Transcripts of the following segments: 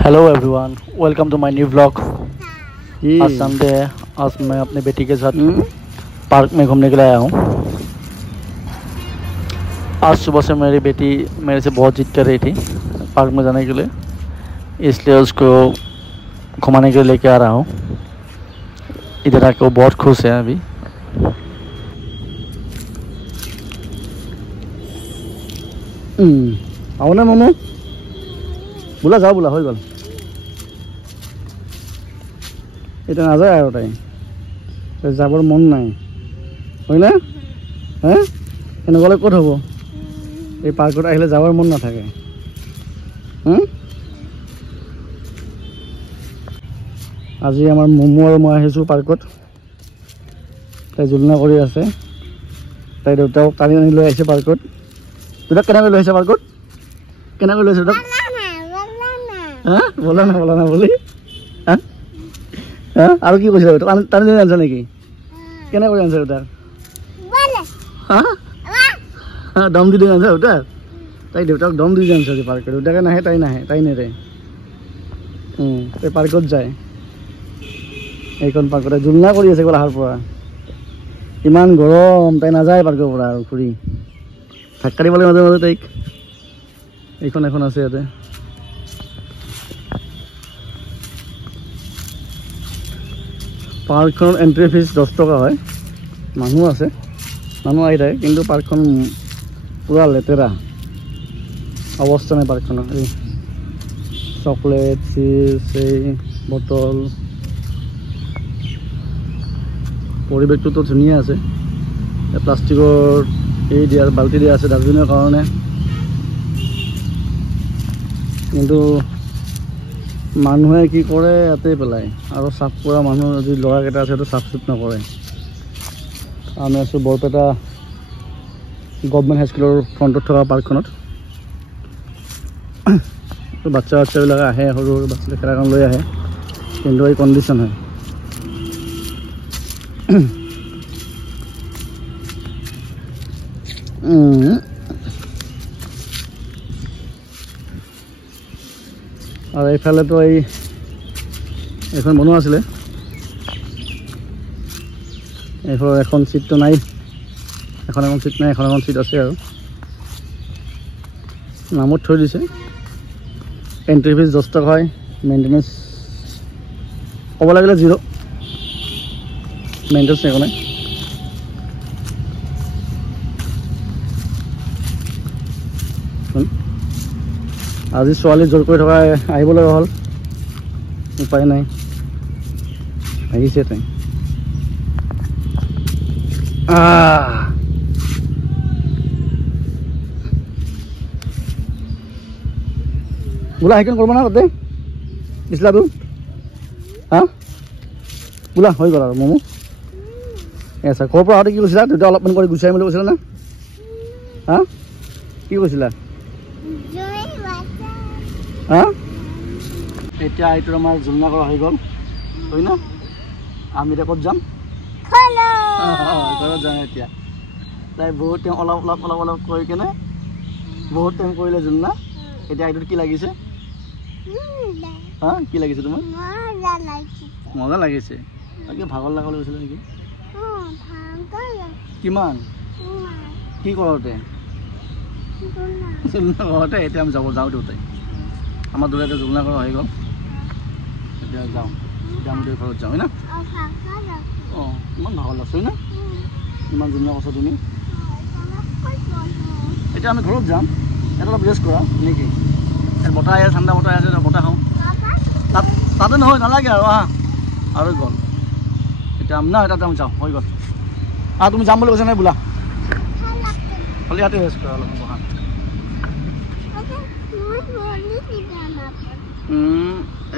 Hello everyone, welcome to my new vlog. आज Sunday है। आज मैं अपने बेटी के साथ पार्क में घूमने के लिए आया हूँ। आज सुबह से मेरी बेटी मेरे से बहुत जिद कर रही थी पार्क में जाने के लिए, इसलिए उसको घुमाने के लिए लेके आ रहा हूँ। इधर आके वो बहुत खुश है अभी। आओ ना मोमो, बोला जाओ, बोला हो गल। এটা নাযায় আৰু তাই যাবৰ মন নাই, হয় না? হ্যাঁ, এনেকুৱালে ক'ত হ'ব? এই পাৰ্কত আহিলে যাবৰ মন নাথাকে। আজি আমাৰ মমো আৰু মই আহিছোঁ পাৰ্কত। তাই জুলনা কৰি আছে। তাই দেউতাক টানি আনি লৈ আহিছে পাৰ্কত। দেউতাক কেনেকৈ লৈ আহিছে পাৰ্কত? কেনেকৈ লৈ আহিছে দেউতাক? হ্যাঁ, বলা না বলি। হ্যাঁ হ্যাঁ, আৰু কি কৈছে দেউতাক? টানি টানি আনিছে নেকি? কেনেকৈ আনিছে দেউতাক? হ্যাঁ, দম দি আনিছে দেউতাক। তাই দেউতাক দম দি আনিছে আজি পাৰ্কত। দেউতাকে নাহে, তাই নেৰে। তাই পাৰ্কত যায়। এইখন পাৰ্কতে জুলনা কৰি আছে গ'ল অহাৰ পৰা। ইমান গৰম, তাই নাযায় পাৰ্কৰ পৰা আৰু ঘূৰি। ধাক্কা দিব লাগে মাজে মাজে তাইক। এইখন এখন আছে ইয়াতে। পাৰ্কখনৰ এণ্ট্ৰি ফিজ 10 টকা হয়। মানুহ আছে, মানুহ আহি থাকে, কিন্তু পাৰ্কখন পূৰা লেতেৰা অৱস্থা নাই পাৰ্কখনৰ। এই চকলেট, চিপছ, এই বটল, পৰিৱেশটোতো ধুনীয়া আছে। প্লাষ্টিকৰ এই দিয়া বাল্টি দিয়া আছে ডাষ্টবিনৰ কাৰণে, কিন্তু মানুহে কি কৰে ইয়াতে পেলায়। আৰু চাফ কৰা মানুহ যদি ল'ৰাকেইটা আছে সেইটো চাফ চুফ নকৰে। আমি আছোঁ বৰপেটা গভৰ্ণমেণ্ট হাইস্কুলৰ ফ্ৰণ্টত থকা পাৰ্কখনত। বাচ্চাবিলাকে আহে, সৰু সৰু বাচ্চা খেলাখন লৈ আহে, কিন্তু এই কণ্ডিশ্যন হয়। আৰু এইফালেতো এইখন বনোৱা আছিলে, এইফালে এখন চিটটো নাই, এখন চিট নাই, এখন চিট আছে আৰু নামত থৈ দিছে। এণ্ট্ৰি ফিজ 10 টকা হয়। মেইনটেনেঞ্চ ক'ব লাগিলে 0, মেইনটেনেঞ্চ একো নাই। আজি ছোৱালী জোৰ কৰি থকা আহিব লগা হ'ল, উপায় নাই, আহিছে তাই। বোলা সেইখন কৰিব না তাতে দিছিলাতো? হা, বোলা হৈ গ'ল আৰু মমো। আচ্ছা, ঘৰৰ পৰা আহোঁতে কি কৈছিলা? দেউতা অলপমান কৰি গুচাই মেলি কৈছিলা না? হা, কি কৈছিলা? হা, এতিয়া এইটো আমাৰ জুলনা কৰা হৈ গ'ল, হয় না? আমি এতিয়া ক'ত যাম? ঘৰত যাম এতিয়া। তাই বহুত টাইম অলপ কৰি কেনে বহুত টাইম কৰিলে জুলনা। এতিয়া এইটোত কি লাগিছে? হা, কি লাগিছে তোমাৰ? মজা লাগিছে। তাকে ভাগৰ লগা গৈছিলে নেকি? কিমান কি কৰোঁতে? জুলনা কৰোঁতে। এতিয়া আমি যাওঁ দেউতাই। আমাৰ দুটাতে জুলনা কৰা হৈ গ'ল। এতিয়া যাওঁ, এতিয়া আমি ঘৰত যাওঁ, হয় না? অঁ, ইমান ভাগৰ লাগছে, হয় না? ইমান জুলনা কৈছা তুমি। এতিয়া আমি ঘৰত যাম। এটা অলপ ৰেষ্ট কৰা নেকি? বতাহ আহে, ঠাণ্ডা বতাহ আছে, বতাহ খাওঁ। তাতে নহয়, নালাগে আৰু আহা। আৰু গ'ল এতিয়া না, তাতে আমি যাওঁ, হৈ গ'ল। তুমি যাম বুলি কৈছা নাই? বোলা খালি ইয়াতে ৰেষ্ট কৰা অলপ বহা।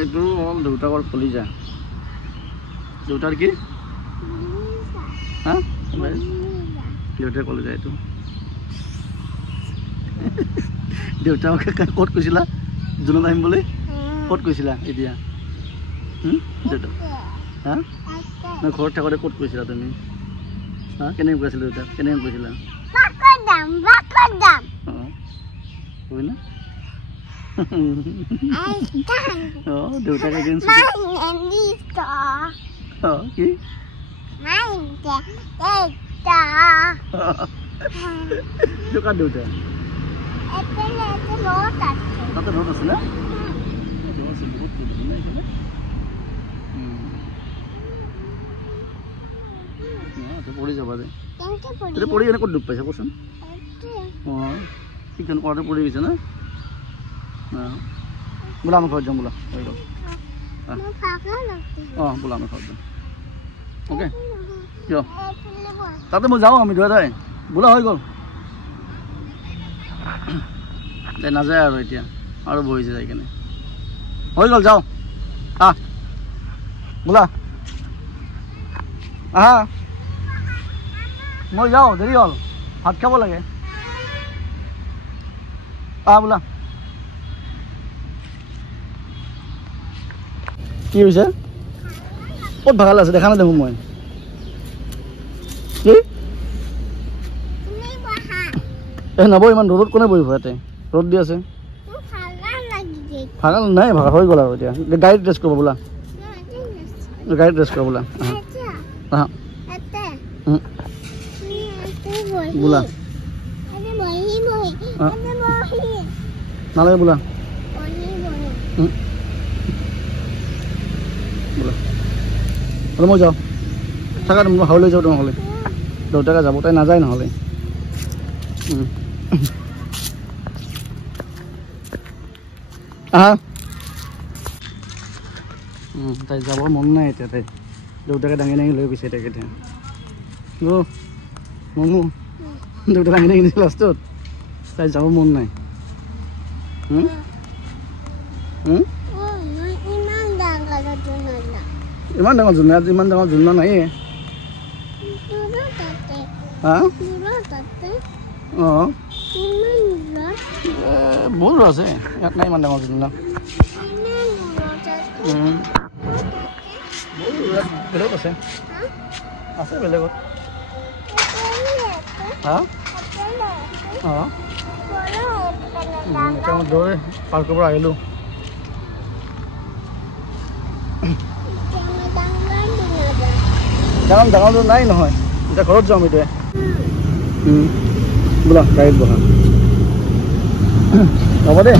এইটো হ'ল দেউতাকৰ কলিজা। দেউতাৰ কি? হা, দেউতাৰ কলিজা এইটো। দেউতাকে ক'ত কৈছিলা জুনত আহিম বুলি? ক'ত কৈছিলা এতিয়া? দেউতা হা, মই ঘৰত থাকোঁতে ক'ত কৈছিলা তুমি? হা, কেনেকৈ কৈছিলা দেউতাক? কেনেকৈ কৈছিলা? অঁ, হয় না? দেউতাকে কি দোকান দেউতা তাতে ৰ'দ আছে না পৰি যাবা যে পৰি কেনে ক'ত ডুব পাইছা কচোন অঁ চিকেন কৰাতে পৰি গৈছে না বোলা আমাৰ ঘৰত যাম বোলা হৈ গ'ল অঁ বোলা আমাৰ ঘৰত যাম অ'কে কিয় তাতে মই যাওঁ আমি দুয়োটাই বোলা হৈ গ'ল নাযায় আৰু এতিয়া আৰু বহিছে যাই কেনে হৈ গ'ল যাওঁ আহ বোলা আহা মই যাওঁ দেৰি হ'ল ভাত খাব লাগে বোলা কি হৈছে ক'ত ভাগাল আছে দেখা নাই দেখোন মই কি নবৌ ইমান ৰ'দত কোনে বহিব ইয়াতে ৰ'দ দি আছে ভাগাল নাই ভাগা হৈ গ'ল আৰু এতিয়া গাড়ীত ৰেষ্ট কৰিব বোলা গাড়ীত ৰেষ্ট কৰিব বোলা বোলা নালাগে বোলা বোলা মই যাওঁ থাকা মই হাউলৈ যাওঁ নহ'লে দেউতাকে যাব তাই নাযায় নহ'লে আহা তাই যাবৰ মন নাই এতিয়া তাই দেউতাকে দাঙি দাঙি লৈ গৈছে তাইক এতিয়া মমো দেউতা দাঙি দাঙি দিছে লাষ্টত তাই যাব মন নাই ইমান ডাঙৰ জোলনা ইমান ডাঙৰ জোলনা নাই হা অঁ বহুত আছে ইয়াত নাই ইমান ডাঙৰ জোলনা বেলেগত আছে আছে বেলেগত হা অঁ এতিয়া মই দৌৰে পাৰ্কৰ পৰা আহিলোঁ ডাঙৰ নাই নহয় এতিয়া ঘৰত যাম এতিয়া বোলা গাড়ীত বহা হ'ব দে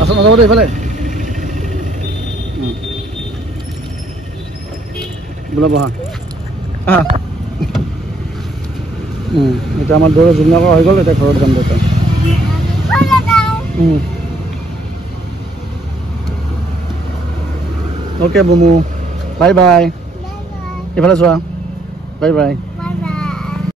আছো নাযাব দে এইফালে বোলা বহা এতিয়া আমাৰ দৌৰে জোলনা কৰা হৈ গ'ল এতিয়া ঘৰত যাম দেউতা অ'কে বুমু বাই বাই এইফালে চোৱা বাই বাই